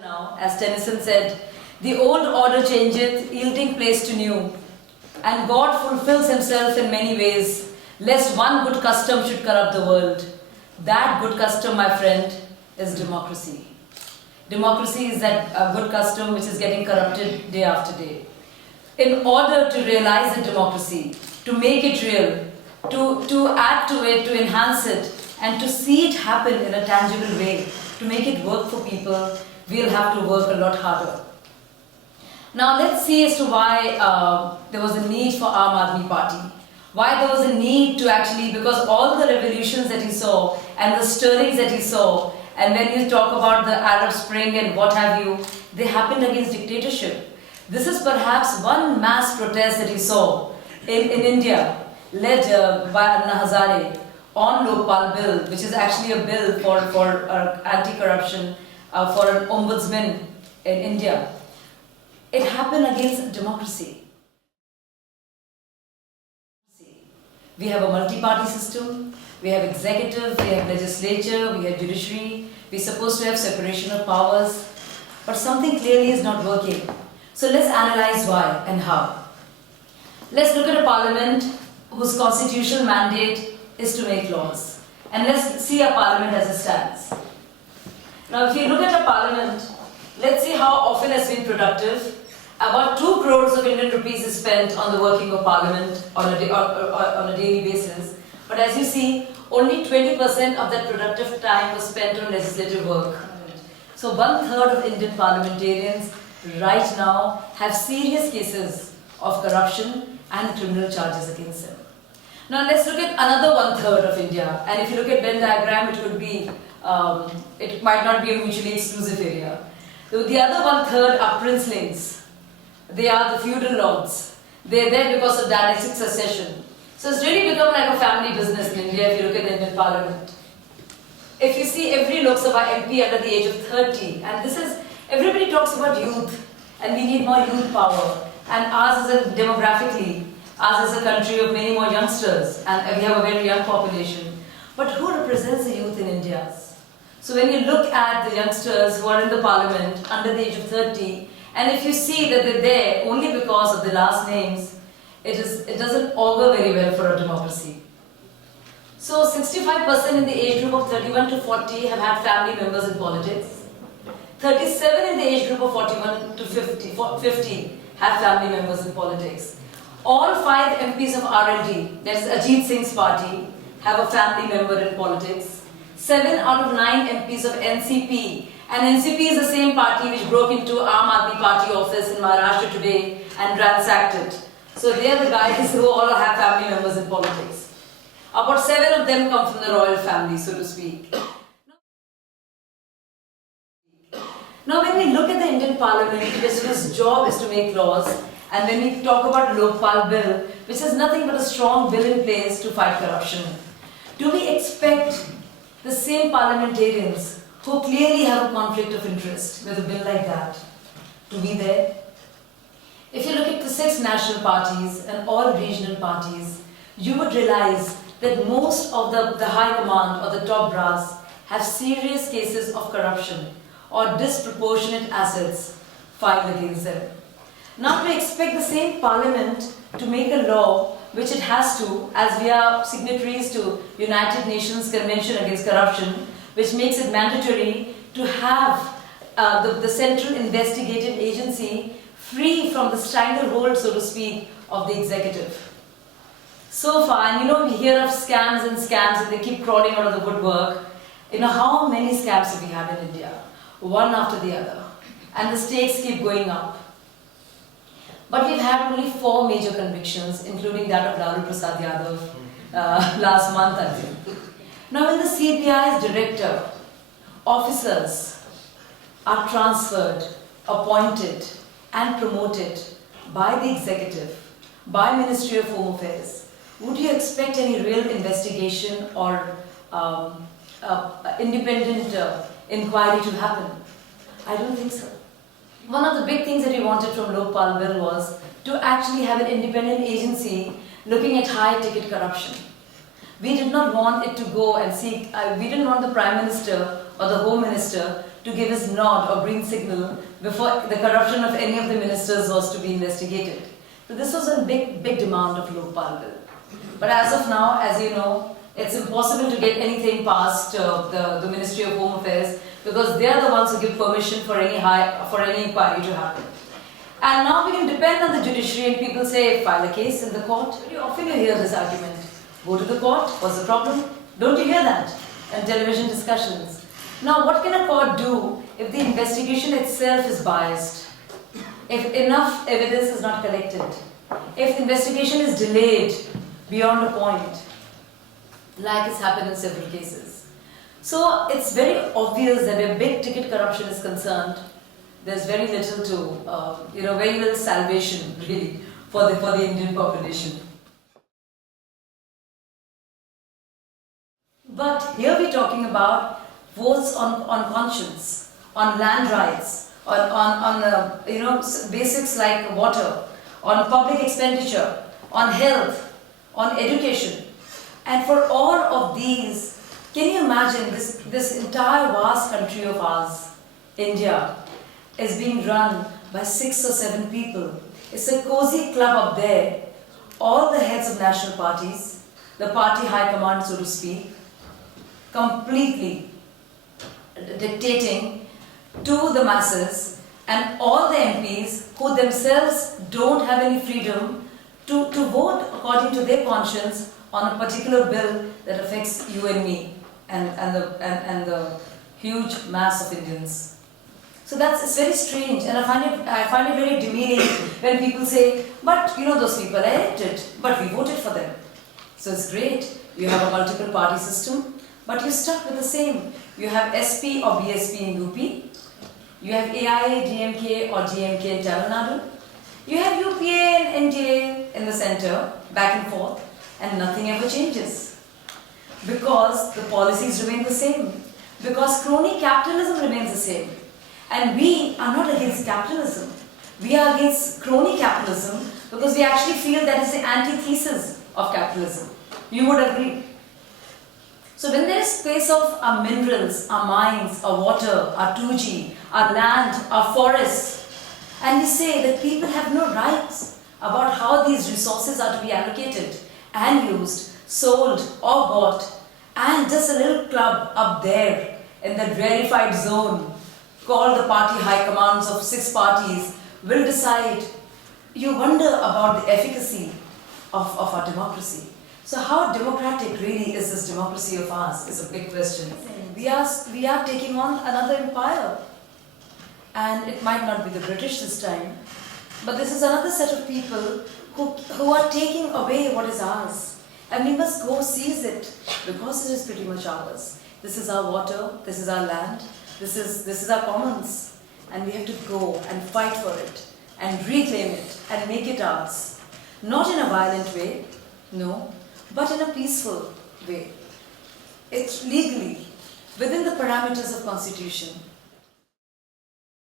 Now, as Tennyson said, the old order changeth, yielding place to new, and God fulfills himself in many ways, lest one good custom should corrupt the world. That good custom, my friend, is democracy. Democracy is that good custom which is getting corrupted day after day. In order to realize the democracy, to make it real, to add to it, to enhance it, and to see it happen in a tangible way, to make it work for people, we'll have to work a lot harder. Now let's see as to why there was a need for Aam Aadmi Party. Why there was a need to actually, because all the revolutions that he saw and the stirrings that he saw, and when you talk about the Arab Spring and what have you, they happened against dictatorship. This is perhaps one mass protest that he saw in India, led by Anna Hazare on Lokpal Bill, which is actually a bill for anti-corruption, for an ombudsman in India. It happened against democracy. We have a multi-party system, we have executive, we have legislature, we have judiciary, we're supposed to have separation of powers, but something clearly is not working. So let's analyze why and how. Let's look at a parliament whose constitutional mandate is to make laws. And let's see our parliament as it stands. Now if you look at a parliament, let's see how often it's been productive. About 2 crores of Indian rupees is spent on the working of parliament on a daily basis. But as you see, only 20% of that productive time was spent on legislative work. So 1/3 of Indian parliamentarians right now have serious cases of corruption and criminal charges against them. Now let's look at another 1/3 of India. And if you look at Venn diagram, it could be, it might not be a mutually exclusive area. The other 1/3 are princelings. They are the feudal lords. They're there because of dynastic succession. So it's really become like a family business in India if you look at the Indian parliament. If you see every Lok Sabha MP under the age of 30, and this is, everybody talks about youth, and we need more youth power. And ours is demographically, ours is a country of many more youngsters, and we have a very young population. But who represents the youth in India? So when you look at the youngsters who are in the parliament under the age of 30, and if you see that they're there only because of the last names, it doesn't augur very well for a democracy. So 65% in the age group of 31 to 40 have had family members in politics. 37 in the age group of 41 to 50 have family members in politics. All 5 MPs of RLD, that is Ajit Singh's party, have a family member in politics. 7 out of 9 MPs of NCP, and NCP is the same party which broke into Aam Aadmi Party office in Maharashtra today and ransacked it. So they are the guys who all have family members in politics. About 7 of them come from the royal family, so to speak. Now when we look at the Indian parliament, whose job is to make laws, and when we talk about Lokpal Bill, which is nothing but a strong bill in place to fight corruption, do we expect the same parliamentarians who clearly have a conflict of interest with a bill like that to be there? If you look at the 6 national parties and all regional parties, you would realize that most of the high command or the top brass have serious cases of corruption or disproportionate assets filed against them. Now to expect the same parliament to make a law which it has to, as we are signatories to United Nations Convention Against Corruption, which makes it mandatory to have the central investigative agency free from the stranglehold, so to speak, of the executive. So far, and we hear of scams and they keep crawling out of the woodwork. How many scams have we had in India? One after the other. And the stakes keep going up. But we've had only 4 major convictions, including that of Lalu Prasad Yadav last month, I think. Now when the CBI's director, officers are transferred, appointed and promoted by the executive, by Ministry of Home Affairs, would you expect any real investigation or independent inquiry to happen? I don't think so. One of the big things that we wanted from Lokpal Bill was to actually have an independent agency looking at high-ticket corruption. We did not want it to go and seek, we didn't want the Prime Minister or the Home Minister to give his nod or green signal before the corruption of any of the ministers was to be investigated. So this was a big demand of Lokpal Bill. But as of now, as you know, it's impossible to get anything past the Ministry of Home Affairs, because they are the ones who give permission for any inquiry to happen. And now we can depend on the judiciary, and people say, file a case in the court. Very often you hear this argument. Go to the court, what's the problem? Don't you hear that in television discussions? Now what can a court do if the investigation itself is biased? If enough evidence is not collected? If the investigation is delayed beyond a point, like has happened in several cases? So it's very obvious that where big ticket corruption is concerned, there's very little to, very little salvation really for the Indian population. But here we're talking about votes on conscience, on land rights, on basics like water, on public expenditure, on health, on education. And for all of these, can you imagine this entire vast country of ours, India, is being run by 6 or 7 people. It's a cozy club up there, all the heads of national parties, the party high command, so to speak, completely dictating to the masses, and all the MPs who themselves don't have any freedom to vote according to their conscience on a particular bill that affects you and me and the huge mass of Indians. So it's very strange, and I find it very demeaning when people say, but those people are elected, but we voted for them. So it's great, you have a multiple party system, but you're stuck with the same. You have SP or BSP in UP, you have AIA, DMK or DMK in Tamil Nadu, you have UPA and NDA in the center, back and forth, and nothing ever changes. Because the policies remain the same, because crony capitalism remains the same. And we are not against capitalism. We are against crony capitalism because we actually feel that is the antithesis of capitalism. You would agree. So when there is space of our minerals, our mines, our water, our 2G, our land, our forests, and we say that people have no rights about how these resources are to be allocated and used, sold or bought, and just a little club up there in that rarefied zone called the party high commands of 6 parties will decide, you wonder about the efficacy of our democracy. So how democratic really is this democracy of ours is a big question. We are taking on another empire. And it might not be the British this time, but this is another set of people who are taking away what is ours. And we must go seize it, because it is pretty much ours. This is our water, this is our land, this is our commons, and we have to go and fight for it and reclaim it and make it ours. Not in a violent way, no, but in a peaceful way. It's legally within the parameters of Constitution.